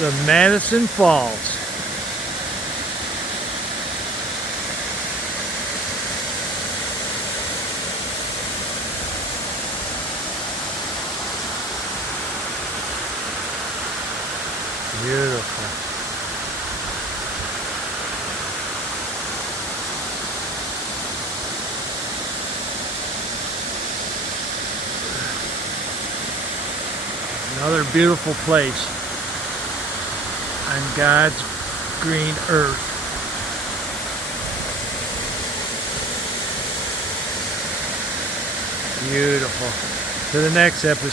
the Madison Falls. Beautiful. Another beautiful place on God's green earth. Beautiful. To the next episode.